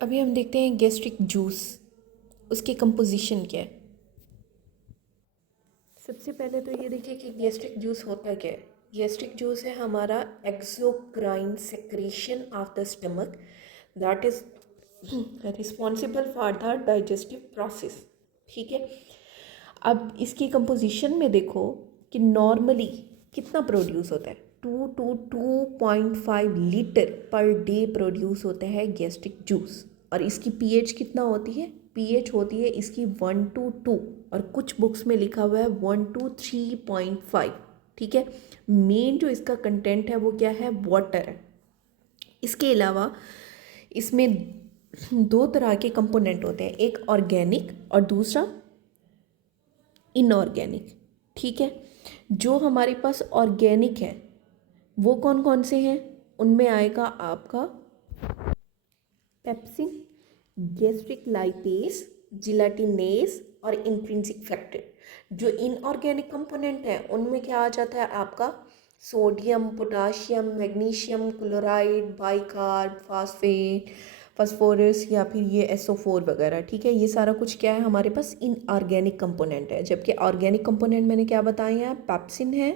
अभी हम देखते हैं गैस्ट्रिक जूस, उसकी कंपोजिशन क्या है। सबसे पहले तो ये देखिए कि गैस्ट्रिक जूस होता क्या है। गैस्ट्रिक जूस है हमारा exocrine secretion of the stomach that is responsible for the digestive process. ठीक है, अब इसकी कंपोजिशन में देखो कि नॉर्मली कितना प्रोड्यूस होता है। 2 to 2.5 litre per day produce होता है गैस्ट्रिक जूस। और इसकी पीएच कितना होती है, पीएच होती है इसकी 1 to 2, और कुछ बुक्स में लिखा हुआ है 1 to 3.5। ठीक है, मेन जो इसका कंटेंट है वो क्या है, वाटर है। इसके अलावा इसमें दो तरह के कंपोनेंट होते हैं, एक ऑर्गेनिक और दूसरा इनऑर्गेनिक। ठीक है, जो हमारे पास ऑर्गेनिक है वो कौन कौन से हैं, उनमें आएगा आपका पेप्सिन, गैस्ट्रिक लाइपेज, जिलेटिनेस और इंट्रिंसिक फैक्टर। जो इनऑर्गेनिक कंपोनेंट है उनमें क्या आ जाता है आपका sodium, potassium, magnesium chloride, bicarb, phosphate, phosphorus या फिर ये SO4 वगैरह। ठीक है, ये सारा कुछ क्या है हमारे पास इनऑर्गेनिक कंपोनेंट है। जबकि ऑर्गेनिक कंपोनेंट मैंने क्या बताए हैं, पेप्सिन है,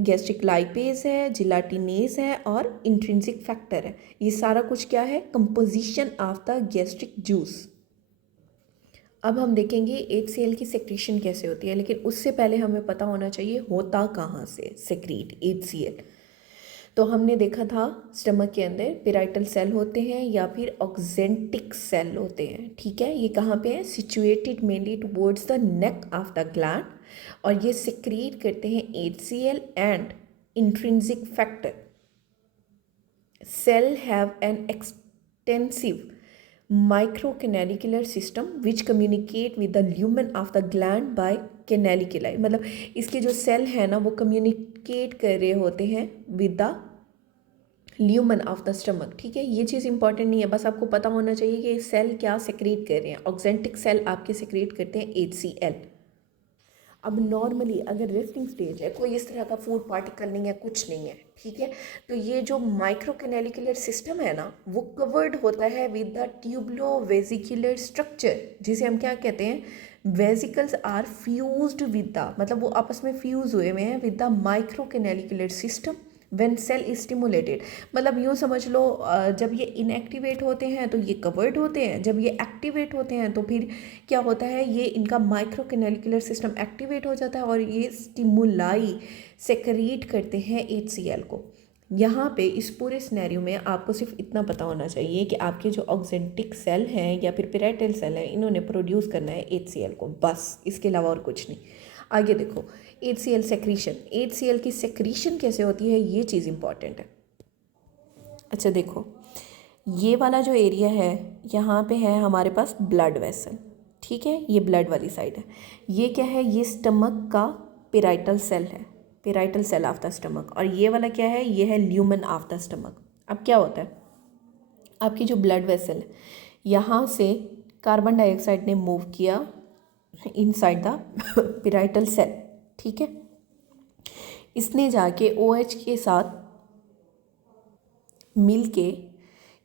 गैस्ट्रिक लाइपेज है, जिलेटिनेस है और इंट्रिंसिक फैक्टर है। ये सारा कुछ क्या है, composition of the gastric juice. अब हम देखेंगे HCl की सेक्रीशन कैसे होती है, लेकिन उससे पहले हमें पता होना चाहिए होता कहाँ से सेक्रीट HCl। तो हमने देखा था स्टमक के अंदर पेराइटल सेल होते हैं या फिर ऑक्जेंटिक सेल होते हैं। ठीक है, ये कहाँ पे है, situated mainly towards the neck of the gland, और ये सेक्रीट करते हैं HCl and intrinsic factor. Cell have an extensive microcanalicular system which communicate with the lumen of the gland by canaliculi। मतलब इसके जो सेल है ना वो कम्युनिकेट कर रहे होते हैं with the lumen of the stomach. ठीक है, ये चीज़ इंपॉर्टेंट नहीं है, बस आपको पता होना चाहिए कि सेल क्या सेक्रेट कर रहे हैं। ऑक्जेंटिक सेल आपके सेक्रेट करते हैं HCl। अब नॉर्मली अगर रेस्टिंग स्टेज है, कोई इस तरह का फूड पार्टिकल नहीं है, कुछ नहीं है, ठीक है, तो ये जो माइक्रोकैनेलिकुलर सिस्टम है ना वो कवर्ड होता है with the tubulo vesicular structure, जिसे हम क्या कहते हैं, vesicles are fused with the, मतलब वो आपस में फ्यूज हुए हुए हैं with the microcanalicular system when cell is stimulated. मतलब यूँ समझ लो जब ये इनएक्टिवेट होते हैं तो ये कवर्ड होते हैं, जब ये एक्टिवेट होते हैं तो फिर क्या होता है, ये इनका माइक्रोकैनेलिकुलर सिस्टम एक्टिवेट हो जाता है और ये स्टिमुलाई सेक्रीट करते हैं HCl को। यहाँ पे इस पूरे सिनेरियो में आपको सिर्फ इतना पता होना चाहिए कि आपके जो ऑक्जेंटिक सेल हैं या फिर पेराइटल सेल हैं इन्होंने प्रोड्यूस करना है HCl को, बस, इसके अलावा और कुछ नहीं। आगे देखो HCl सेक्रीशन, HCl की सेक्रीशन कैसे होती है, ये चीज़ इंपॉर्टेंट है। अच्छा देखो, ये वाला जो एरिया है यहाँ पे है हमारे पास ब्लड वेसल। ठीक है, ये ब्लड वाली साइड है। ये क्या है, ये स्टमक का पेराइटल सेल है, parietal cell of the stomach. और ये वाला क्या है, ये है ल्यूमन ऑफ द स्टमक। अब क्या होता है, आपकी जो ब्लड वेसल है यहाँ से कार्बन डाइऑक्साइड ने मूव किया इनसाइड द पेराइटल सेल। ठीक है, इसने जाके OH के साथ मिल के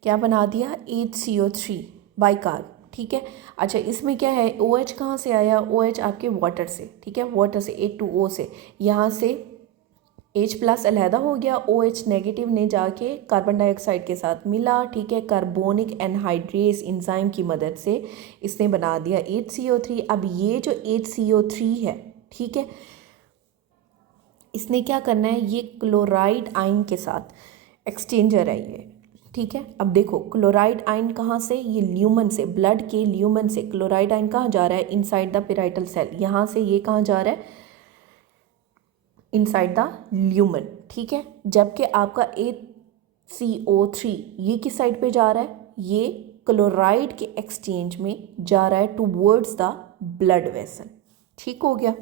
क्या बना दिया, HCO3 बाइकार्ब। ठीक है, अच्छा इसमें क्या है, OH कहाँ से आया, OH आपके वाटर से। ठीक है, वाटर से H2O से, यहाँ से H+ अलहदा हो गया, OH नेगेटिव ने जाके कार्बन डाइऑक्साइड के साथ मिला। ठीक है, कार्बोनिक एनहाइड्रेस इंजाइम की मदद से इसने बना दिया HCO3। अब ये जो HCO3 है, ठीक है, इसने क्या करना है, ये क्लोराइड आयन के साथ एक्सचेंजर है ये। ठीक है, अब देखो क्लोराइड आयन कहाँ से, ये ल्यूमन से, ब्लड के ल्यूमन से क्लोराइड आयन कहाँ जा रहा है, इनसाइड द पेराइटल सेल। यहाँ से ये कहाँ जा रहा है, इनसाइड द ल्यूमन। ठीक है, जबकि आपका HCO3 ये किस साइड पे जा रहा है, ये क्लोराइड के एक्सचेंज में जा रहा है टूवर्ड्स द ब्लड वेसल। ठीक हो गया।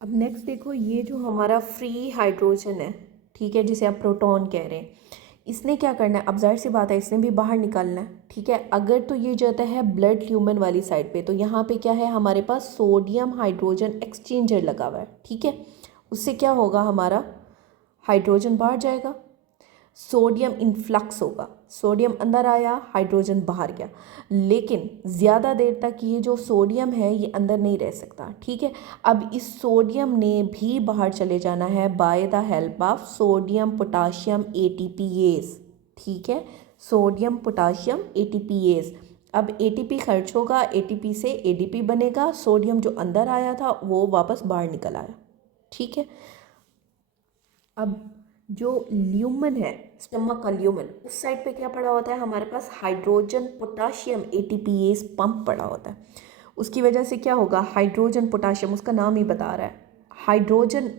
अब नेक्स्ट देखो, ये जो हमारा फ्री हाइड्रोजन है, ठीक है, जिसे आप प्रोटॉन कह रहे हैं, इसने क्या करना है, अब जाहिर सी बात है इसने भी बाहर निकालना है। ठीक है, अगर तो ये जाता है ब्लड ल्यूमन वाली साइड पे, तो यहाँ पे क्या है हमारे पास सोडियम हाइड्रोजन एक्सचेंजर लगा हुआ है। ठीक है, उससे क्या होगा, हमारा हाइड्रोजन बाहर जाएगा, सोडियम इन्फ्लक्स होगा। सोडियम अंदर आया, हाइड्रोजन बाहर गया, लेकिन ज़्यादा देर तक ये जो सोडियम है ये अंदर नहीं रह सकता, ठीक है। अब इस सोडियम ने भी बाहर चले जाना है by the help of sodium potassium ATPase, ठीक है, सोडियम पोटाशियम एटीपीएस। अब एटीपी खर्च होगा, एटीपी से एडीपी बनेगा, सोडियम जो अंदर आया था वो वापस बाहर निकल आया, ठीक है। अब जो ल्यूमन है, स्टमक का ल्यूमन, उस साइड पे क्या पड़ा होता है हमारे पास, हाइड्रोजन पोटाशियम एटीपीएस पंप पड़ा होता है। उसकी वजह से क्या होगा, हाइड्रोजन पोटाशियम, उसका नाम ही बता रहा है, हाइड्रोजन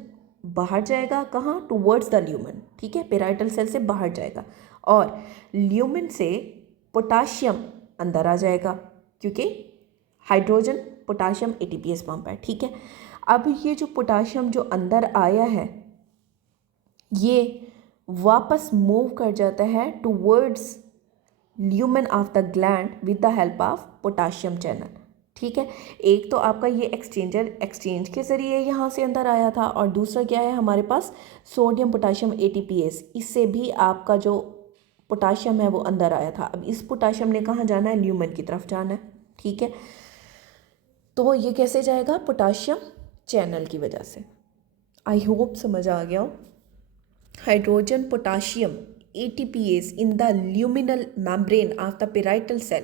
बाहर जाएगा कहाँ, टूवर्ड्स द ल्यूमन, ठीक है, पेराइटल सेल से बाहर जाएगा, और ल्यूमन से पोटाशियम अंदर आ जाएगा, क्योंकि हाइड्रोजन पोटाशियम एटीपीएस पंप है, ठीक है। अब ये जो पोटाशियम जो अंदर आया है ये वापस मूव कर जाता है towards lumen of the gland with the help of potassium channel, ठीक है। एक तो आपका ये एक्सचेंज के ज़रिए यहाँ से अंदर आया था, और दूसरा क्या है हमारे पास, सोडियम पोटाशियम एटीपीएस, इससे भी आपका जो पोटाशियम है वो अंदर आया था। अब इस पोटाशियम ने कहाँ जाना है, ल्यूमन की तरफ जाना है, ठीक है। तो ये कैसे जाएगा, पोटाशियम चैनल की वजह से। आई होप समझ आ गया हो। Hydrogen potassium ATPase in the luminal membrane of the parietal cell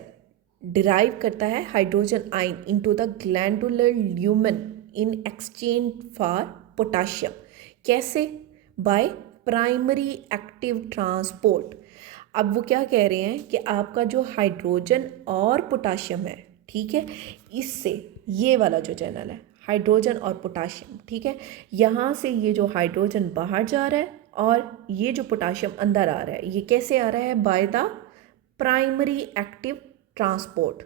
derive करता है hydrogen ion into the glandular lumen in exchange for potassium। कैसे, बाय प्राइमरी एक्टिव ट्रांसपोर्ट। अब वो क्या कह रहे हैं कि आपका जो हाइड्रोजन और पोटाशियम है, ठीक है, इससे ये वाला जो चैनल है हाइड्रोजन और पोटाशियम, ठीक है, यहाँ से ये जो हाइड्रोजन बाहर जा रहा है और ये जो पोटाशियम अंदर आ रहा है, ये कैसे आ रहा है, by the primary active transport.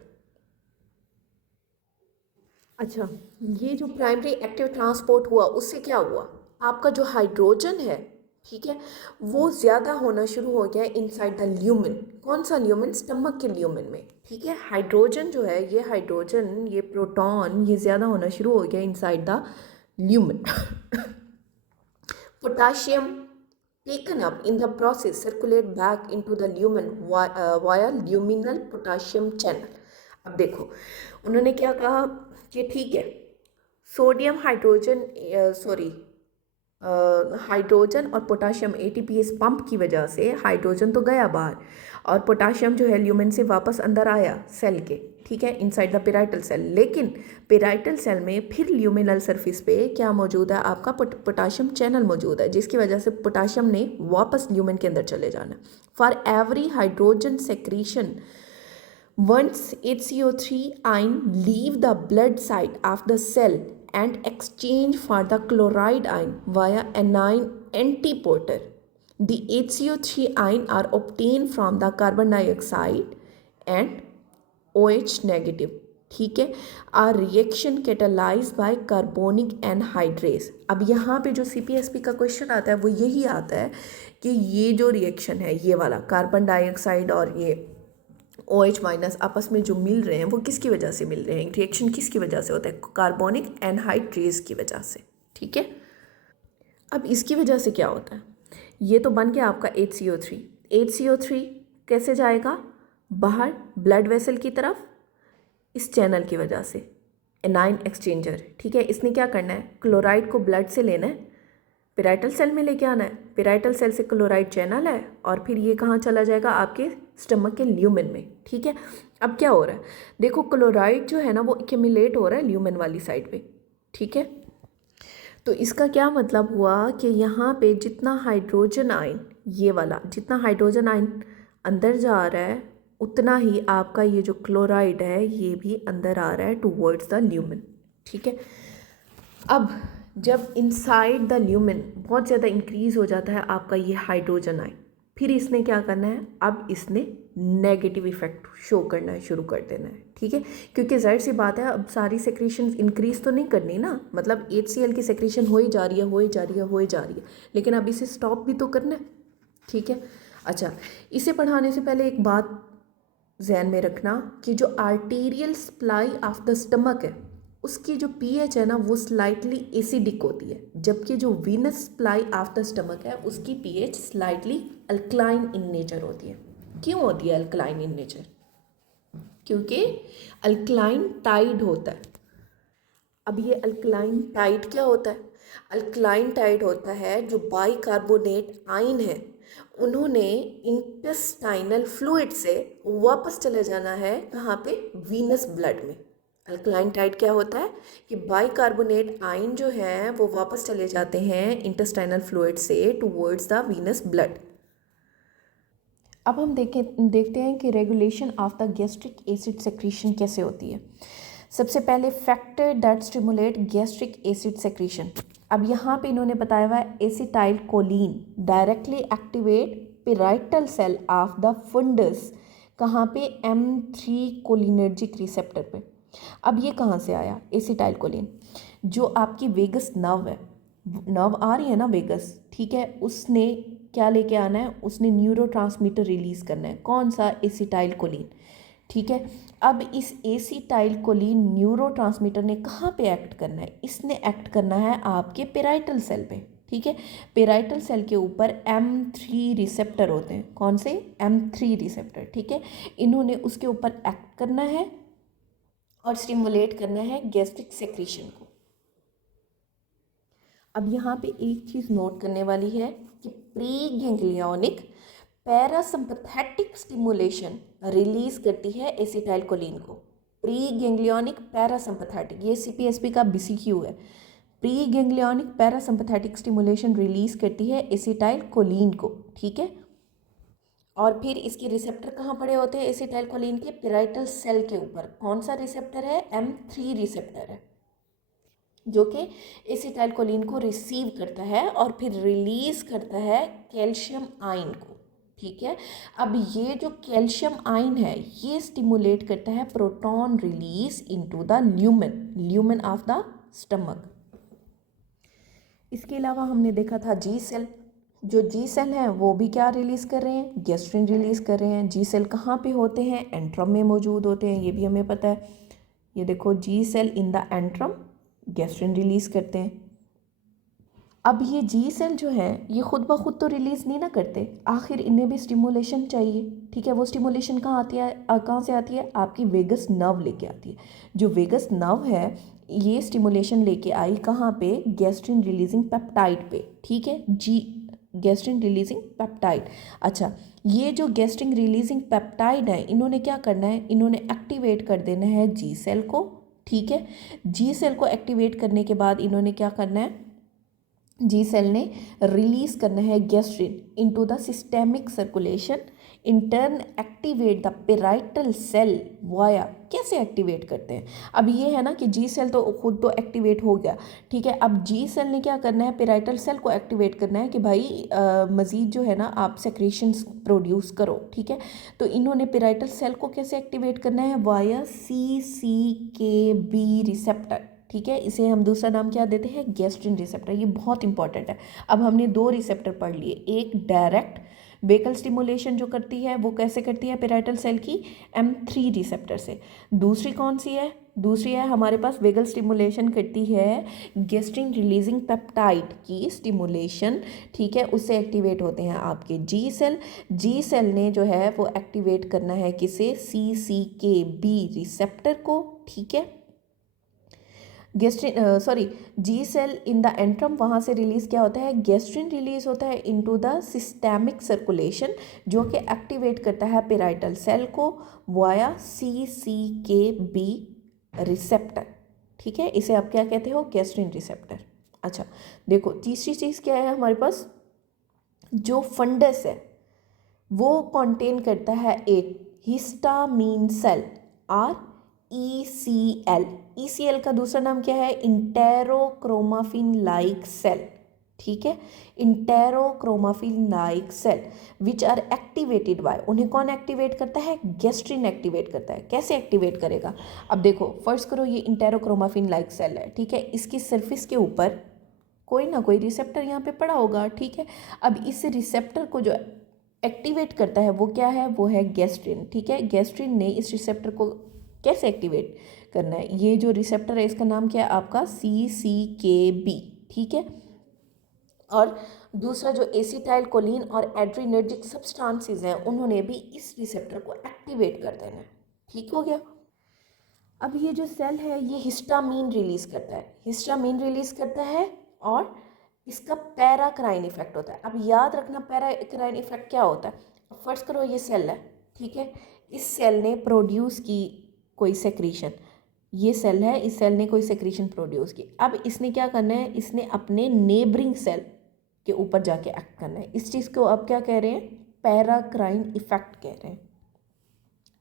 अच्छा, ये जो प्राइमरी एक्टिव ट्रांसपोर्ट हुआ उससे क्या हुआ, आपका जो हाइड्रोजन है, ठीक है, वो ज़्यादा होना शुरू हो गया इनसाइड द ल्यूमन। कौन सा ल्यूमन, स्टमक के ल्यूमन में, ठीक है। हाइड्रोजन जो है, ये हाइड्रोजन, ये प्रोटॉन, ये ज़्यादा होना शुरू हो गया inside the lumen. Potassium taken up in the process circulate back into the lumen via luminal potassium channel। अब देखो उन्होंने क्या कहा कि ठीक है, सोडियम हाइड्रोजन हाइड्रोजन और पोटाशियम ATPase पंप की वजह से हाइड्रोजन तो गया बाहर और पोटाशियम जो है ल्यूमेन से वापस अंदर आया सेल के, ठीक है, इनसाइड द पेराइटल सेल। लेकिन पेराइटल सेल में फिर ल्यूमिनल सरफेस पे क्या मौजूद है, आपका पोटाशियम चैनल मौजूद है, जिसकी वजह से पोटाशियम ने वापस ल्यूमेन के अंदर चले जाना। For every hydrogen secretion once HCO3 ion leave the blood side of the cell and exchange for the chloride ion via anion antiporter, the HCO3 ion are obtained from the carbon dioxide and OH negative, ठीक है, are reaction catalyse by carbonic anhydrase. अब यहाँ पे जो CPSP का question आता है वो यही आता है कि ये जो रिएक्शन है, ये वाला कार्बन डाइऑक्साइड और ये OH माइनस आपस में जो मिल रहे हैं वो किसकी वजह से मिल रहे हैं, रिएक्शन किसकी वजह से होता है, कार्बोनिक एनहाइड्रेस की वजह से, ठीक है। अब इसकी वजह से क्या होता है, ये तो बन गया आपका HCO3। HCO3 कैसे जाएगा बाहर ब्लड वेसल की तरफ, इस चैनल की वजह से, एनाइन एक्सचेंजर, ठीक है। इसने क्या करना है, क्लोराइड को ब्लड से लेना है, पेराइटल सेल में लेके आना है, पेराइटल सेल से क्लोराइड चैनल है और फिर ये कहाँ चला जाएगा, आपके स्टमक के ल्यूमेन में, ठीक है। अब क्या हो रहा है, देखो क्लोराइड जो है ना वो एक्यूमुलेट हो रहा है ल्यूमेन वाली साइड पे, ठीक है। तो इसका क्या मतलब हुआ कि यहाँ पे जितना हाइड्रोजन आयन, ये वाला जितना हाइड्रोजन आयन अंदर जा रहा है उतना ही आपका ये जो क्लोराइड है ये भी अंदर आ रहा है टूवर्ड्स द ल्यूमेन, ठीक है। अब जब इनसाइड द ल्यूमेन बहुत ज़्यादा इंक्रीज़ हो जाता है आपका ये हाइड्रोजन आयन, फिर इसने क्या करना है, अब इसने नेगेटिव इफेक्ट शो करना शुरू कर देना है, ठीक है। क्योंकि ज़ाहिर सी बात है अब सारी सेक्रेशन इंक्रीज़ तो नहीं करनी ना, मतलब HCl की सेक्रेशन हो ही जा रही है, हो ही जा रही है, हो ही जा रही है, लेकिन अब इसे स्टॉप भी तो करना है, ठीक है। अच्छा, इसे पढ़ाने से पहले एक बात ध्यान में रखना कि जो arterial supply of the stomach है उसकी जो pH है ना वो स्लाइटली एसिडिक होती है, जबकि जो Venus supply of the stomach है उसकी pH slightly alkaline in nature होती है, क्यों होती है अल्कलाइन इन नेचर? क्योंकि अल्कलाइन टाइड होता है। अब ये अल्कलाइन टाइड क्या होता है? अल्कलाइन टाइड होता है जो बाइकार्बोनेट आयन है, उन्होंने इंटेस्टाइनल फ्लूइड से वापस चले जाना है कहाँ पे? वीनस ब्लड में। अल्कलाइन टाइड क्या होता है कि बाइकार्बोनेट आयन जो है वो वापस चले जाते हैं इंटेस्टाइनल फ्लूइड से टुवर्ड्स द वीनस ब्लड। अब हम देखते हैं कि regulation of the gastric acid secretion कैसे होती है। सबसे पहले factor that stimulate gastric acid secretion. अब यहाँ पे इन्होंने बताया हुआ है acetylcholine directly activate parietal cell of the fundus, कहाँ पे? M3 कोलिनर्जिक रिसेप्टर पे। अब ये कहाँ से आया एसिटाइल कोलिन? जो आपकी वेगस नर्व है, नर्व आ रही है ना वेगस, ठीक है, उसने क्या लेके आना है? उसने न्यूरोट्रांसमीटर रिलीज़ करना है। कौन सा? एसिटाइल कोलिन, ठीक है। अब इस एसिटाइल कोलिन न्यूरोट्रांसमीटर ने कहाँ पे एक्ट करना है? इसने एक्ट करना है आपके पेराइटल सेल पे, ठीक है। पेराइटल सेल के ऊपर M3 रिसेप्टर होते हैं। कौन से? M3 रिसेप्टर, ठीक है। इन्होंने उसके ऊपर एक्ट करना है और स्टिमुलेट करना है गैस्ट्रिक सेक्रीशन को। अब यहाँ पे एक चीज़ नोट करने वाली है कि pre ganglionic parasympathetic stimulation release करती है एसिटाइल कोलिन को। प्री गैंग्लियोनिक पैरासिम्पैथेटिक, ये सीपीएसपी का बीसीक्यू है। Pre ganglionic parasympathetic stimulation release करती है एसिटाइल कोलिन को, ठीक है। और फिर इसके रिसेप्टर कहाँ पड़े होते हैं एसिटाइल कोलिन के? पेराइटल सेल के ऊपर। कौन सा रिसेप्टर है? M3 रिसेप्टर है, जो कि एसिटाइल कोलिन को रिसीव करता है और फिर रिलीज करता है कैल्शियम आयन को, ठीक है। अब ये जो कैल्शियम आयन है ये स्टिमुलेट करता है proton release into the lumen of the stomach. इसके अलावा हमने देखा था जी सेल। जो जी सेल हैं वो भी क्या रिलीज़ कर रहे हैं? गैस्ट्रिन रिलीज़ कर रहे हैं। जी सेल कहाँ पे होते हैं? एंट्रम में मौजूद होते हैं, ये भी हमें पता है। ये देखो G cell in the antrum gastrin release करते हैं। अब ये जी सेल जो हैं ये खुद ब खुद तो रिलीज़ नहीं ना करते, आखिर इन्हें भी स्टिमुलेशन चाहिए, ठीक है। वो स्टिमुलेशन कहाँ आती है? कहाँ से आती है? आपकी वेगस नर्व लेके आती है। जो वेगस नर्व है ये स्टिमुलेशन लेके आई कहाँ पे? गैस्ट्रिन रिलीजिंग पेप्टाइड पे, ठीक है जी, गैस्ट्रिन रिलीजिंग पेप्टाइड। अच्छा, ये जो गैस्ट्रिन रिलीजिंग पेप्टाइड है इन्होंने क्या करना है? इन्होंने एक्टिवेट कर देना है जी सेल को, ठीक है। जी सेल को एक्टिवेट करने के बाद इन्होंने क्या करना है? जी सेल ने रिलीज करना है gastrin into the systemic circulation, in turn activate the parietal cell via. कैसे एक्टिवेट करते हैं? अब ये है ना कि जी सेल तो खुद तो एक्टिवेट हो गया, ठीक है। अब जी सेल ने क्या करना है? पेराइटल सेल को एक्टिवेट करना है कि भाई मज़ीद जो है ना आप सेक्रेशंस प्रोड्यूस करो, ठीक है। तो इन्होंने पेराइटल सेल को कैसे एक्टिवेट करना है? वाया CCKB रिसेप्टर, ठीक है। इसे हम दूसरा नाम क्या देते हैं? Gastrin receptor. ये बहुत इंपॉर्टेंट है। अब हमने दो रिसेप्टर पढ़ लिए, एक डायरेक्ट बेकल स्टिमुलेशन जो करती है वो कैसे करती है पेराइटल सेल की? M3 रिसेप्टर से। दूसरी कौन सी है? दूसरी है हमारे पास वेगल स्टिमुलेशन करती है गैस्ट्रिन रिलीजिंग पेप्टाइड की स्टिमुलेशन, ठीक है। उससे एक्टिवेट होते हैं आपके जी सेल। जी सेल ने जो है वो एक्टिवेट करना है किसे? CCKB रिसेप्टर को, ठीक है। जी सेल इन द एंट्रम, वहाँ से रिलीज़ क्या होता है? गैस्ट्रिन रिलीज होता है इनटू द सिस्टेमिक सर्कुलेशन, जो कि एक्टिवेट करता है पेराइटल सेल को वाया CCKB रिसेप्टर, ठीक है। इसे आप क्या कहते हो? Gastrin receptor. अच्छा देखो, तीसरी चीज़ क्या है हमारे पास? जो फंडस है वो कंटेन करता है एक हिस्टामीन सेल और ECL। ECL का दूसरा नाम क्या है? इंटेरोक्रोमाफिन लाइक सेल, ठीक है। Enterochromaffin like cell which are activated by, उन्हें कौन एक्टिवेट करता है? गैस्ट्रिन एक्टिवेट करता है। कैसे एक्टिवेट करेगा? अब देखो, फर्स्ट करो ये इंटेरोक्रोमाफिन लाइक सेल है, ठीक है। इसकी सरफेस के ऊपर कोई ना कोई रिसेप्टर यहाँ पे पड़ा होगा, ठीक है। अब इस रिसेप्टर को जो एक्टिवेट करता है वो क्या है? वो है गैस्ट्रिन, ठीक है। गैस्ट्रिन ने इस रिसेप्टर को कैसे एक्टिवेट करना है? ये जो रिसेप्टर है इसका नाम क्या है आपका? CCKB, ठीक है। और दूसरा जो एसिटाइल कोलिन और एड्रीनर्जिक सब्सटेंसेस हैं उन्होंने भी इस रिसेप्टर को एक्टिवेट कर देना है। ठीक हो गया। अब ये जो सेल है ये हिस्टामीन रिलीज करता है, हिस्टामीन रिलीज करता है और इसका पैराक्राइन इफेक्ट होता है। अब याद रखना पैराक्राइन इफेक्ट क्या होता है। अब फर्स्ट करो ये सेल है, ठीक है, इस सेल ने प्रोड्यूस की कोई सेक्रीशन, ये सेल है, इस सेल ने कोई सेक्रीशन प्रोड्यूस की। अब इसने क्या करना है, इसने अपने नेबरिंग सेल के ऊपर जाके एक्ट करना है। इस चीज़ को अब क्या कह रहे हैं, पैराक्राइन इफेक्ट कह रहे हैं।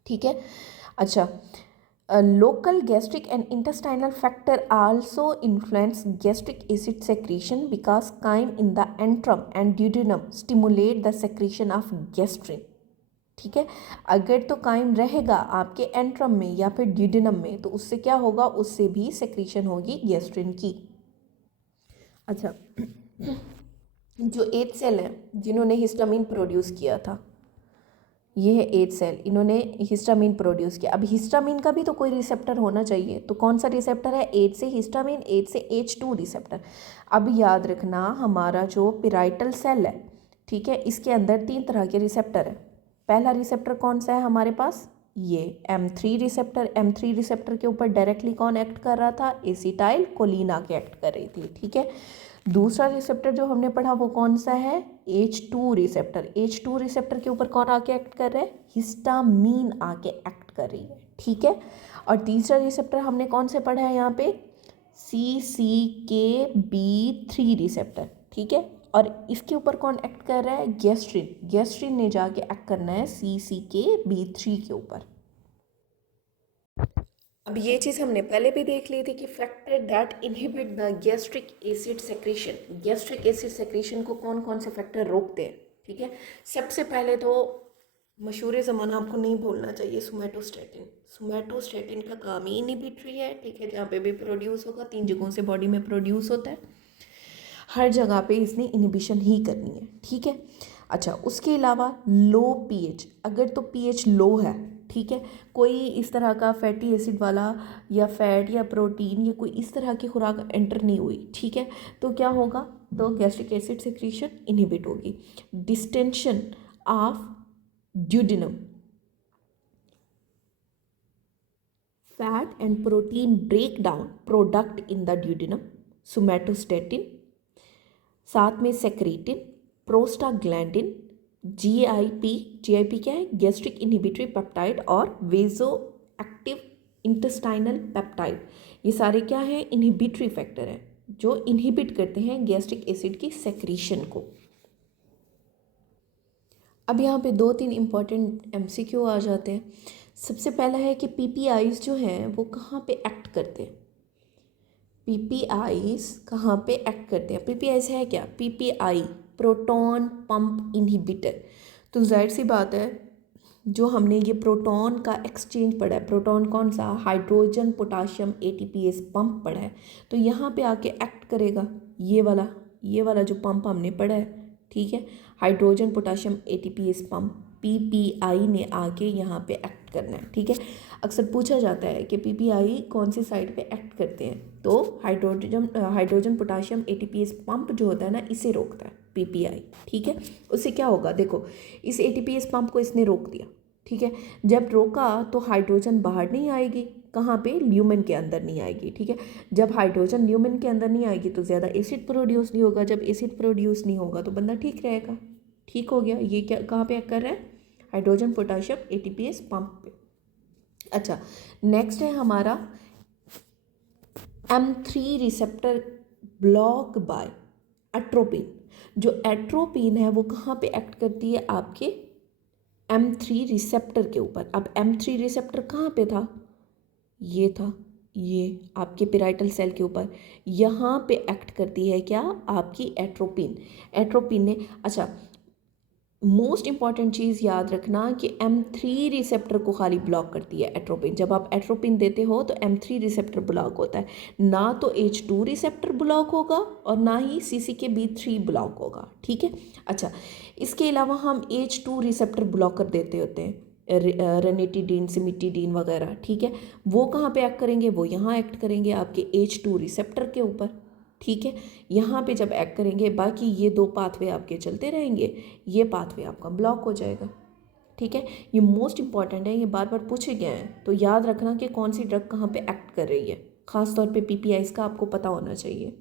ठीक है। अच्छा, local gastric and intestinal factor also influence gastric acid secretion because chyme in the antrum and duodenum stimulate the secretion of gastrin। ठीक है, अगर तो काइम रहेगा आपके एंट्रम में या फिर ड्यूडेनम में तो उससे क्या होगा, उससे भी सेक्रीशन होगी गैस्ट्रिन की। अच्छा, जो 8 सेल हैं जिन्होंने हिस्टामिन प्रोड्यूस किया था, ये है 8 सेल, इन्होंने हिस्टामिन प्रोड्यूस किया। अब हिस्टामिन का भी तो कोई रिसेप्टर होना चाहिए, तो कौन सा रिसेप्टर है, 8 से हिस्टामिन, 8 से H2 रिसेप्टर। अब याद रखना हमारा जो पिराइटल सेल है, ठीक है, इसके अंदर 3 तरह के रिसेप्टर है। पहला रिसेप्टर कौन सा है हमारे पास, ये M3 रिसेप्टर। M3 रिसेप्टर के ऊपर डायरेक्टली कौन एक्ट कर रहा था, एसिटाइल कोलिन आके एक्ट कर रही थी। ठीक है, दूसरा रिसेप्टर जो हमने पढ़ा वो कौन सा है, H2 रिसेप्टर। H2 रिसेप्टर के ऊपर कौन आके एक्ट कर रहा है, हिस्टामीन आके एक्ट कर रही है। ठीक है, और तीसरा रिसेप्टर हमने कौन से पढ़ा है यहाँ पे, CCKB3 रिसेप्टर। ठीक है, और इसके ऊपर कौन एक्ट कर रहा है, गैस्ट्रिन। गैस्ट्रिन ने जाके एक्ट करना है CCKB3 के ऊपर। अब ये चीज़ हमने पहले भी देख ली थी कि factor that inhibit the gastric acid secretion, gastric acid secretion को कौन कौन से फैक्टर रोकते हैं। ठीक है, सबसे पहले तो मशहूर ज़माना आपको नहीं भूलना चाहिए, सोमैटोस्टैटिन। सोमैटोस्टैटिन का काम ही इनहिबिटरी है। ठीक है, जहाँ पे भी प्रोड्यूस होगा, 3 जगहों से बॉडी में प्रोड्यूस होता है, हर जगह पे इसने इनहिबिशन ही करनी है। ठीक है, अच्छा, उसके अलावा लो पीएच, अगर तो पीएच लो है, ठीक है, कोई इस तरह का फैटी एसिड वाला या फैट या प्रोटीन या कोई इस तरह की खुराक एंटर नहीं हुई, ठीक है, तो क्या होगा, तो गैस्ट्रिक एसिड सेक्रीशन इनहिबिट होगी। Distension of duodenum, fat and protein break down product in the duodenum, somatostatin, साथ में सेक्रेटिन, प्रोस्टाग्लैंडिन, जीआईपी क्या है, गैस्ट्रिक इनहिबिटरी पेप्टाइड, और वेजो एक्टिव इंटेस्टाइनल पेप्टाइड। ये सारे क्या है, इनहिबिटरी फैक्टर हैं जो इनहिबिट करते हैं गैस्ट्रिक एसिड की सेक्रीशन को। अब यहाँ पे 2-3 इम्पॉर्टेंट MCQ आ जाते हैं। सबसे पहला है कि PPIs जो हैं वो कहाँ पे एक्ट करते हैं, PPIs कहाँ पे एक्ट करते हैं। PPIs है क्या, PPI प्रोटॉन पंप इनहिबिटर। तो जाहिर सी बात है, जो हमने ये प्रोटॉन का एक्सचेंज पढ़ा है, प्रोटॉन कौन सा, हाइड्रोजन पोटाशियम ATPase पंप पढ़ा है, तो यहाँ पे आके एक्ट करेगा ये वाला जो पंप हमने पढ़ा है। ठीक है, hydrogen potassium ATPase pump, PPI ने आके यहाँ पे एक्ट करना है। ठीक है, अक्सर पूछा जाता है कि PPI कौन सी साइड पे एक्ट करते हैं, तो हाइड्रोजन पोटाशियम ATPase पंप जो होता है ना, इसे रोकता है PPI। ठीक है, उससे क्या होगा, देखो इस ATPase पंप को इसने रोक दिया। ठीक है, जब रोका तो हाइड्रोजन बाहर नहीं आएगी, कहाँ पे, ल्यूमेन के अंदर नहीं आएगी। ठीक है, जब हाइड्रोजन ल्यूमेन के अंदर नहीं आएगी तो ज़्यादा एसिड प्रोड्यूस नहीं होगा, जब एसिड प्रोड्यूस नहीं होगा तो बंदा ठीक रहेगा। ठीक हो गया, ये क्या कहाँ पे एक्ट कर रहा है, हाइड्रोजन पोटाशियम ATPase पंप पे। अच्छा, नेक्स्ट है हमारा M3 receptor block bye atropine. जो एट्रोपिन है वो कहाँ पे एक्ट करती है, आपके M3 रिसेप्टर के ऊपर। अब M3 रिसेप्टर कहाँ पे था, ये था, ये आपके पिराइटल सेल के ऊपर, यहाँ पे एक्ट करती है क्या, आपकी एट्रोपिन। एट्रोपिन ने, अच्छा मोस्ट इंपॉर्टेंट चीज़ याद रखना कि M3 रिसेप्टर को खाली ब्लॉक करती है एट्रोपिन। जब आप एट्रोपिन देते हो तो M3 रिसेप्टर ब्लॉक होता है, ना तो H2 रिसेप्टर ब्लॉक होगा और ना ही CCKB3 ब्लॉक होगा। ठीक है, अच्छा इसके अलावा हम H2 रिसेप्टर ब्लॉकर देते होते हैं, रेनिटिडीन, सिमिटिडीन वगैरह। ठीक है, वो कहाँ पे एक्ट करेंगे, वो यहाँ एक्ट करेंगे आपके H2 रिसेप्टर के ऊपर। ठीक है, यहाँ पे जब एक्ट करेंगे बाकी ये 2 पाथवे आपके चलते रहेंगे, ये पाथवे आपका ब्लॉक हो जाएगा। ठीक है, ये मोस्ट इंपॉर्टेंट है, ये बार बार पूछे गए हैं, तो याद रखना कि कौन सी ड्रग कहाँ पे एक्ट कर रही है, ख़ास तौर पे पीपीआईज़ का आपको पता होना चाहिए।